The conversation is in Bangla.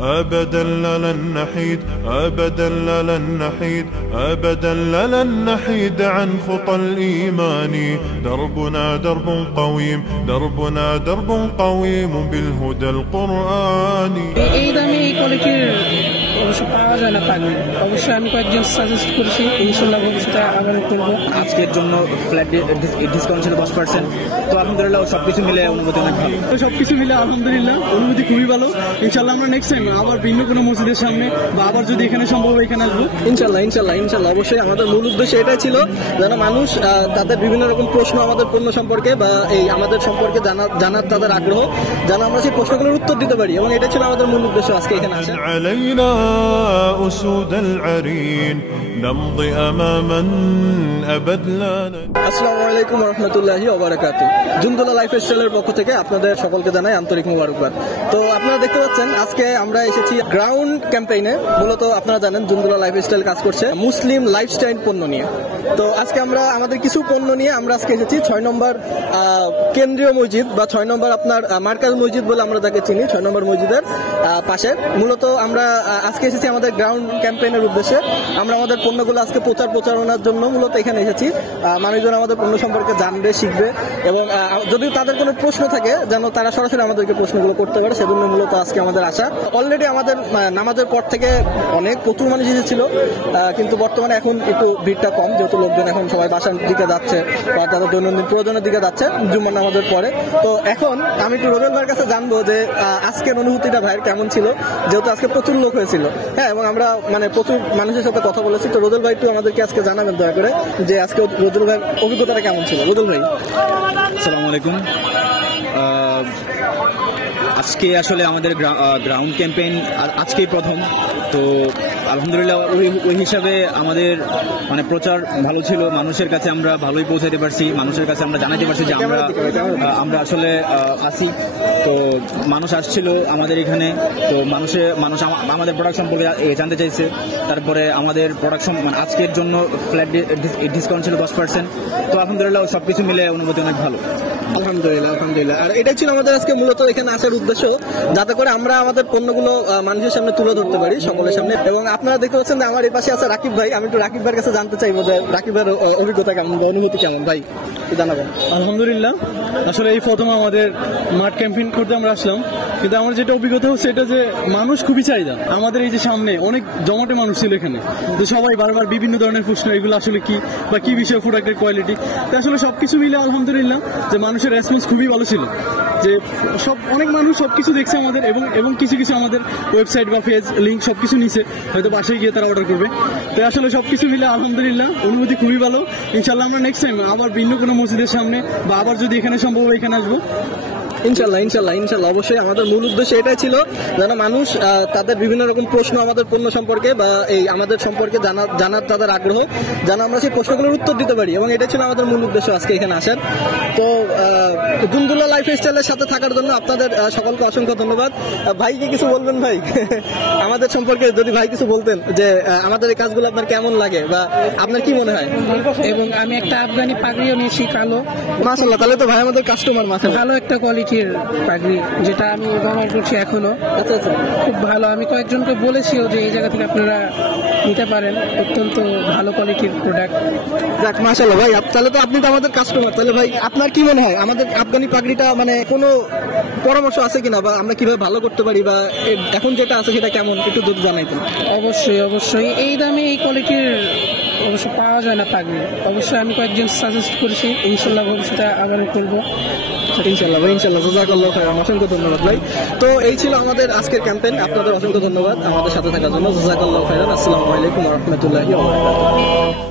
أبدا لن نحيد أبدا لن نحيد أبدا لن نحيد عن خطى الإيمان دربنا درب قويم دربنا درب قويم بالهدى القرآني অবশ্য পাওয়া যায় না পানি। অবশ্যই আমি কয়েকজন সাজেস্ট করেছি, ইনশাল্লাহ ভবিষ্যতে আবার করবো। আজকের জন্য ফ্ল্যাট ডিসকাউন্ট ছিল 10%। তো আলহামদুলিল্লাহ সবকিছু মিলে অনুভূতি অনেক ভালো। সবকিছু মিলে আলহামদুলিল্লাহ অনুভূতি খুবই ভালো। ইনশাল্লাহ আমরা নেক্সট টাইম আবার ভিন্ন কোনো মসজিদের সামনে বা আবার যদি এখানে সম্ভব এখানে আসবো। ইনশাল্লাহ ইনশাল্লাহ ইনশাল্লাহ অবশ্যই আমাদের মূল উদ্দেশ্য এটাই ছিল যেন মানুষ তাদের বিভিন্ন রকম প্রশ্ন আমাদের পণ্য সম্পর্কে বা এই আমাদের সম্পর্কে জানার তাদের আগ্রহ, যেন আমরা সেই প্রশ্নগুলোর উত্তর দিতে পারি, এবং এটা ছিল আমাদের মূল উদ্দেশ্য আজকে এখানে আসা। أسود العرين نمضي أماما أبد لا আসসালামু আলাইকুম ওয়া রাহমাতুল্লাহি ওয়া বারাকাতুহু। জুমদুল্লাহ লাইফস্টাইলের পক্ষ থেকে আপনাদের সকলকে জানাই আন্তরিক মোবারকবাদ। তো আপনারা দেখতে পাচ্ছেন আজকে আমরা এসেছি গ্রাউন্ড ক্যাম্পেইনে। মূলত আপনারা জানেন জুমদুল্লাহ লাইফস্টাইল কাজ করছে মুসলিম লাইফস্টাইল পণ্য নিয়ে। তো আজকে আমরা আমাদের কিছু পণ্য নিয়ে আমরা আজকে এসেছি 6 নম্বর কেন্দ্রীয় মসজিদ বা 6 নম্বর আপনার মার্কাজ মসজিদ বলে আমরা যাকে চিনি, 6 নম্বর মসজিদের পাশে। মূলত আমরা আজকে এসেছি আমাদের গ্রাউন্ড ক্যাম্পেইনের উদ্দেশ্যে। আমরা আমাদের পণ্যগুলো আজকে প্রচারণার জন্য মূলত এখানে এসেছি। মানুষজন আমাদের পণ্য সম্পর্কে জানবে, শিখবে, এবং যদি তাদের কোনো প্রশ্ন থাকে যেন তারা সরাসরি আমাদেরকে প্রশ্নগুলো করতে পারে, সেজন্য মূলত আজকে আমাদের আসা। অলরেডি আমাদের নামাজের পর থেকে প্রচুর মানুষ এসেছিল, কিন্তু বর্তমানে এখন একটু ভিড়টা কম, যেহেতু লোকজন এখন সবাই বাসার দিকে যাচ্ছে বা তাদের দৈনন্দিন প্রয়োজনের দিকে যাচ্ছে জুম্মার নামাজের পরে। তো এখন আমি একটু রোদেল ভাইয়ের কাছে জানবো যে আজকের অনুভূতিটা ভাইয়ের কেমন ছিল, যেহেতু আজকে প্রচুর লোক হয়েছিল। হ্যাঁ, এবং আমরা প্রচুর মানুষের সাথে কথা বলেছি। তো রোদেল ভাই একটু আমাদেরকে আজকে জানাবেন দয়া করে যে আজকে রোদেল ভাইয়ের অভিজ্ঞতাটা কেমন ছিল। রোদেল ভাই, আসসালামু আলাইকুম। আজকে আসলে আমাদের গ্রাউন্ড ক্যাম্পেইন আজকেই প্রথম। তো আলহামদুলিল্লাহ ওই হিসাবে আমাদের প্রচার ভালো ছিল, মানুষের কাছে আমরা ভালোই পৌঁছাতে পারছি, মানুষের কাছে আমরা জানাতে পারছি যে আমরা আসলে আসি। তো মানুষ আসছিল আমাদের এখানে, তো মানুষ আমাদের প্রোডাক্ট সম্পর্কে জানতে চাইছে। তারপরে আমাদের প্রোডাক্ট আজকের জন্য ফ্ল্যাট ডিসকাউন্ট ছিল 10%। তো আলহামদুলিল্লাহ সবকিছু মিলে অনুভূতি অনেক ভালো। আলহামদুলিল্লাহ আলহামদুলিল্লাহ। আর এটাই ছিল আমাদের আজকে মূলত এখানে আসার উদ্দেশ্য, যাতে করে আমরা আমাদের পণ্যগুলো মানুষের সামনে তুলে ধরতে পারি, সকলের সামনে। এবং আপনারা দেখতে পাচ্ছেন যে আমার এই পাশে আছে রাকিব ভাই। আমি একটু রাকিব ভাইয়ের কাছে জানতে চাইবো যে রাকিবের অভিজ্ঞতা কেমন বা অনুভূতি কেমন, ভাই জানাবেন। আলহামদুলিল্লাহ, আসলে এই প্রথম আমাদের মাঠ ক্যাম্পেইন করতে আমরা আসলাম, কিন্তু আমার যেটা অভিজ্ঞতা হচ্ছে এটা যে মানুষ খুবই চাহিদা। আমাদের এই যে সামনে অনেক জমাটে মানুষ ছিল এখানে, তো সবাই বারবার বিভিন্ন ধরনের প্রশ্ন, এগুলো আসলে কি বা কি বিষয় প্রোডাক্টের কোয়ালিটি। তো আসলে সবকিছু মিলে আলহামদুলিল্লাহ যে মানুষের রেসপন্স খুবই ভালো ছিল, যে অনেক মানুষ সবকিছু দেখছে আমাদের, এবং কিছু আমাদের ওয়েবসাইট বা পেজ লিঙ্ক সবকিছু নিছে, হয়তো বাসায় গিয়ে তারা অর্ডার করবে। তো আসলে সবকিছু মিলে আলহামদুলিল্লাহ অনুভূতি খুবই ভালো। ইনশাল্লাহ আমরা নেক্সট টাইম আবার ভিন্ন কোনো মসজিদের সামনে বা আবার যদি এখানে সম্ভব এখানে আসবো। ইনশাল্লাহ ইনশাল্লাহ ইনশাল্লাহ অবশ্যই আমাদের মূল উদ্দেশ্য এটাই ছিল যেন মানুষ তাদের বিভিন্ন রকম প্রশ্ন আমাদের পণ্য সম্পর্কে বা এই আমাদের সম্পর্কে জানার তাদের আগ্রহ, যেন আমরা সেই প্রশ্নগুলোর উত্তর দিতে পারি, এবং এটাই ছিল আমাদের মূল উদ্দেশ্য আজকে এখানে আসার। তো জুমদুল্লাহ লাইফস্টাইলের সাথে থাকার জন্য আপনাদের সকলকে অসংখ্য ধন্যবাদ। ভাইকে কিছু বলবেন ভাই আমাদের সম্পর্কে, যদি ভাই কিছু বলতেন যে আমাদের এই কাজগুলো আপনার কেমন লাগে বা আপনার কি মনে হয়। এবং আমি একটা আফগানি পাগড়িও নিয়েছি কালো। মাশাআল্লাহ, তাহলে তো ভাই আমাদের কাস্টমার। মাশাআল্লাহ, ভালো একটা কোয়ালিটির পাগড়ি, যেটা আমি ব্যবহার করছি এখনো। আচ্ছা আচ্ছা, খুব ভালো। আমি কয়েকজনকে বলেছিও যে এই জায়গা থেকে আপনারা নিতে পারেন, অত্যন্ত ভালো কোয়ালিটির প্রোডাক্ট। যাক মাশাআল্লাহ ভাই, তাহলে তো আপনি তো আমাদের কাস্টমার। তাহলে ভাই আপনার কি মনে হয় আমাদের আফগানি পাগড়িটা কোনো পরামর্শ আছে কিনা, বা আমরা কিভাবে ভালো করতে পারি, বা এখন যেটা আছে সেটা কেমন, একটু যদি জানাইতেন। অবশ্যই অবশ্যই, এই দামে এই কোয়ালিটির অবশ্য পাওয়া যায় না পাগড়ি। অবশ্যই আমি কয়েকজন সাজেস্ট করেছি, ইনশাল্লাহ ভবিষ্যতে আবার করবো। ইনশাল্লাহ ভাই, ইনশাল্লাহ, জাযাকাল্লাহু খাইরান, অসংখ্য ধন্যবাদ ভাই। তো এই ছিল আমাদের আজকের ক্যাম্পেইন। আপনাদের অসংখ্য ধন্যবাদ আমাদের সাথে থাকার জন্য। জাযাকাল্লাহু খাইরান। আসসালামু আলাইকুম ওয়া রাহমাতুল্লাহি ওয়া বারাকাতুহু।